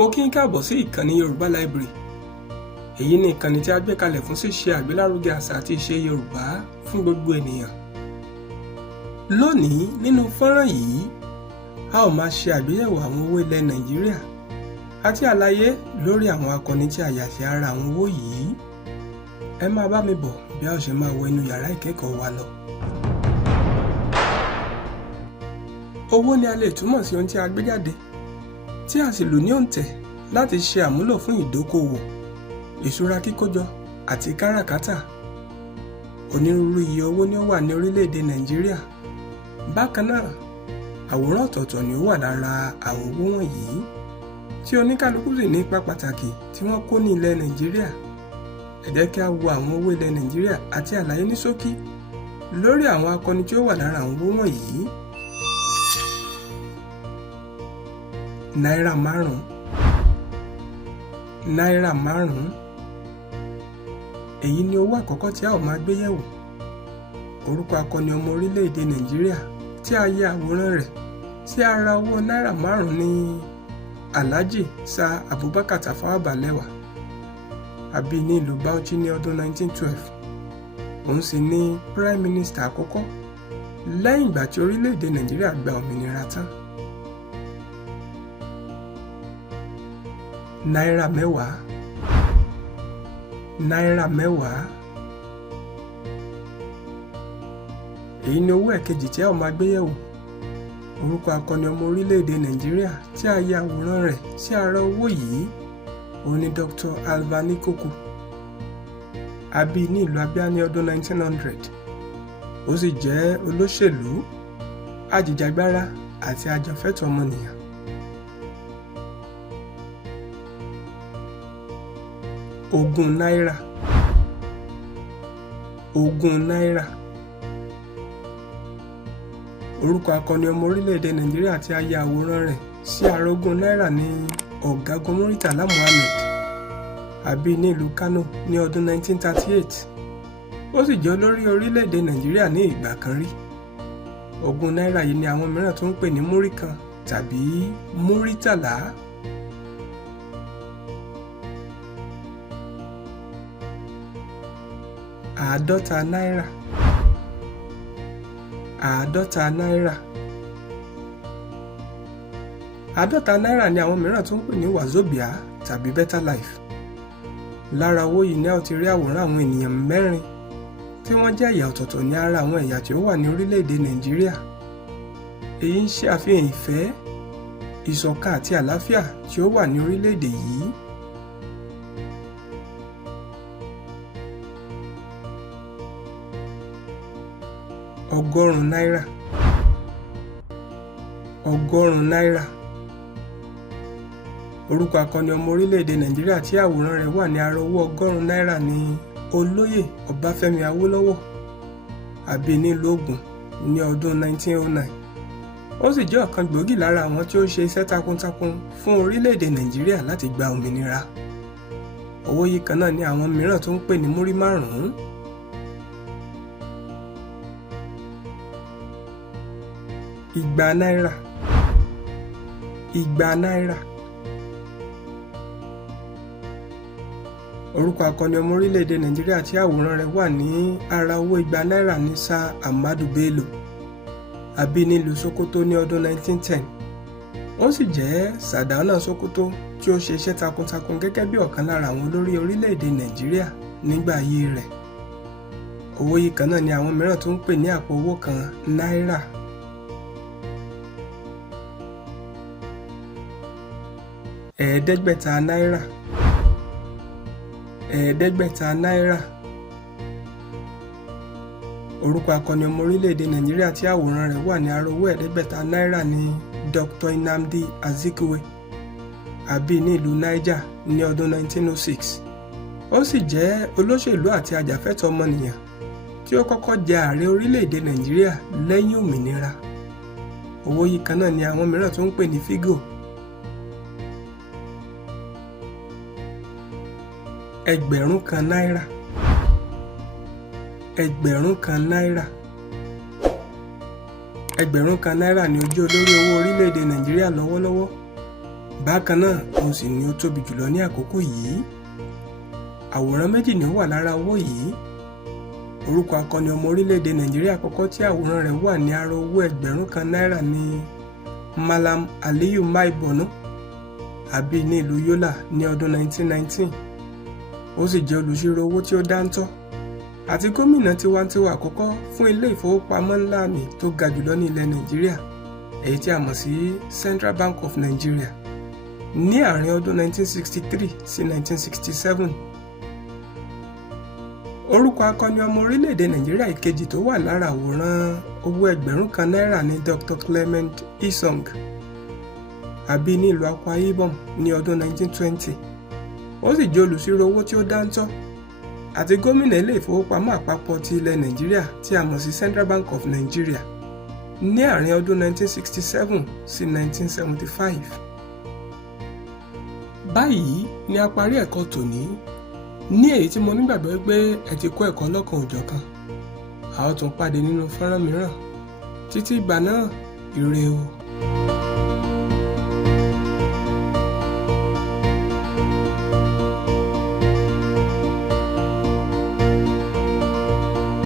Mo kí yín káàbọ̀ sí ìkànnì Yorùbá Library. Èyí ni ìkànnì tí a gbé kalẹ̀ fún ṣíṣe àgbélárugẹ àṣà àti ìṣe Yorùbá fún gbogbo ènìyàn. Lónìí nínú fọ́nrán yìí, a ó máa ṣe àgbéyẹ̀wò àwọn owó ilẹ̀ Nàìjíríà àti àlàyé lórí àwọn akọni tí a yà sí ara àwọn owó yìí. Ẹ máa bá mi bọ̀ bí a ó ṣe máa wọ inú yàrá ìkẹ́kọ̀ọ́ wa lọ. Owó ni a lè túmọ̀ sí ohun tí a gbé jáde, tí a sì lù ní òǹtẹ̀ láti ṣe àmúlò fún ìdókòwò, ìṣúra kíkójọ àti káràkátà. Onírúurú iye owó ni ó wà ní orílẹ̀-èdè Nàìjíríà. Bákan náà, àwòrán ọ̀tọ̀ọ̀tọ̀ ni ó wà lára àwọn owó wọ̀nyí, tí oníkálukú sì ní ipa pàtàkì tí wọ́n kó ní ilẹ̀ Nàìjíríà. Ẹ jẹ́ kí a wo àwọn owó ilẹ̀ Nàìjíríà àti àlàyé ní ṣókí lórí àwọn akọni tí ó wà lára àwọn owó wọ̀nyí. Náírà 5. Náírà 5. Èyí ni owó àkọ́kọ́ tí a ó máa gbé yẹ̀wò. Orúkọ akọni ọmọ orílẹ̀-èdè Nàìjíríà tí a ya àwòrán rẹ̀ sí ara owó náírà 5 ní Alaye Sir Abubakar Tafawa Balewa. A bí ní ìlú Bauchi ní ọdún 1912. Òun sì ni Prime Minister àkọ́kọ́ lẹ́yìn ìgbà tí orílẹ̀-èdè Nàìjíríà gba òmìnira tán. Náírà 10. Náírà 10. Èyí ni owó ẹ̀kejì tí a ó máa gbé yẹ̀wò. Orúkọ akọni ọmọ orílẹ̀-èdè Nàìjíríà tí a ya àwòrán rẹ̀ sí ara owó yìí, òun ni Dr. Alvani Koko. A bí ní ìlú Abia ní ọdún 1900. Ó sì jẹ́ olóṣèlú, ajìjàgbara àti ajàfẹ́tọ̀ọ́ ọmọnìyàn. Ogún náírà. Ogún náírà. Orúkọ akọni ọmọ orílẹ̀-èdè Nàìjíríà tí a ya àwòrán rẹ̀ sí ara ogún náírà ní Ọ̀gágun Muritala Muhammed. A bí ní ìlú Kano ní ọdún 1938. Ó sì jẹ́ olórí orílẹ̀-èdè Nàìjíríà ní ìgbà kan rí. Ogún náírà yìí ni àwọn mìíràn tún ń pè ní múrí kan tàbí Muritala. Àádọ́ta náírà. Àádọ́ta náírà. Àádọ́ta náírà ni àwọn mìíràn tún ń pè ní wazobia tàbí better life. Lára owó yìí ni a ti rí àwòrán àwọn ènìyàn 4 tí wọ́n jẹ́ ẹ̀yà ọ̀tọ̀ọ̀tọ̀ ní ara àwọn ẹ̀yà tí ó wà ní orílẹ̀-èdè Nàìjíríà. Èyí ń ṣe àfihàn ìfẹ́, ìṣọ̀kan àti àlàáfíà tí ó wà ní orílẹ̀-èdè yìí. Ọgọ́rùn-ún náírà. Ọgọ́rùn-ún náírà. Orúkọ akọni ọmọ orílẹ̀-èdè Nàìjíríà tí àwòrán rẹ̀ wà ní ara owó ọgọ́rùn-ún náírà ni Olóyè Ọbáfẹ́mi Awólọ́wọ̀. A bí ní ìlú Ògùn ní ọdún 1909. Ó sì jẹ́ ọ̀kan gbòógì lára àwọn tí ó ṣe iṣẹ́ takuntakun fún orílẹ̀-èdè Nàìjíríà láti gba òmìnira. Owó yìí kan náà ni àwọn mìíràn tún ń pè ní múrí 5. Igba náírà. Igba náírà. Orúkọ akọni ọmọ orílẹ̀-èdè Nàìjíríà tí àwòrán rẹ̀ wà ní ara owó igba náírà ní Sir Ahmadu Bello. A bí nílùú Sokoto ní ọdún 1910. Ó sì jẹ́ Sàdáúnà Sokoto tí ó ṣe iṣẹ́ takuntakun gẹ́gẹ́ bí ọ̀kan lára àwọn olórí orílẹ̀-èdè Nàìjíríà nígbà ayé rẹ̀. Owó yìí kan náà ni àwọn mìíràn tún ń pè ní àpò owó kan náírà. Ẹ̀ẹ́dẹ́gbẹ̀ta náírà. Ẹ̀ẹ́dẹ́gbẹ̀ta náírà. Orúkọ akọni ọmọ orílẹ̀-èdè Nàìjíríà tí àwòrán rẹ̀ wà ní ara owó ẹ̀ẹ́dẹ́gbẹ̀ta náírà ni Dr. Nnamdi Azikiwe. A bí ní ìlú Niger ní ọdún 1906. Ó sì jẹ́ olóṣèlú àti ajàfẹ́tọ̀ọ́ ọmọnìyàn tí ó kọ́kọ́ jẹ ààrẹ orílẹ̀-èdè Nàìjíríà lẹ́yìn òmìnira. Owó yìí kan náà ni àwọn mìíràn tún ń pè ní fígò. Ẹgbẹ̀rún kan náírà. Ẹgbẹ̀rún kan náírà. Ẹgbẹ̀rún kan náírà ni ó jẹ́ olórí owó orílẹ̀-èdè Nàìjíríà lọ́wọ́lọ́wọ́. Bákan náà òun sì ni ó tóbi jùlọ ní àkókò yìí. Àwòrán méjì ni ó wà lára owó yìí. Orúkọ akọni ọmọ orílẹ̀-èdè Nàìjíríà àkọ́kọ́ tí àwòrán rẹ̀ wà ní ara owó ẹgbẹ̀rún kan náírà ni Malam Aliyu Mai Bono, àbí ní ìlú Yola ní ọdún 1919. Ó sì jẹ́ olùṣírò owó tí ó dáńtọ́ àti gómìnà tiwantiwa àkọ́kọ́ fún ilé ìfowópamọ́ ńlá àmì tó ga jùlọ ní ilẹ̀ Nàìjíríà, èyí tí a mọ̀ sí Central Bank of Nigeria, ní àárín ọdún 1963 sí 1967. Orúkọ akọni ọmọ orílẹ̀-èdè Nàìjíríà ìkejì tó wà lára àwòrán owó ẹgbẹ̀rún kan náírà ni Dr. Clement Isong, àbí ní ìlú Akwa Ibom ní ọdún 1920. Ó sì jẹ́ olùṣírò owó tí ó dáńtọ́ àti gómìnà ilé ìfowópamọ́ àpapọ̀ ti ilẹ̀ Nàìjíríà tí a mọ̀ sí Central Bank of Nigeria ní àárín ọdún 1967 sí 1975. Báyìí ni a parí ẹ̀kọ́ tòní, ní èyí tí mo nígbàgbọ́ pé ẹ ti kọ́ ẹ̀kọ́ lọ́kan òjọ̀kan. A ó tún pàdé nínú fọ́nrán mìíràn. Títí ìgbà náà, ire o.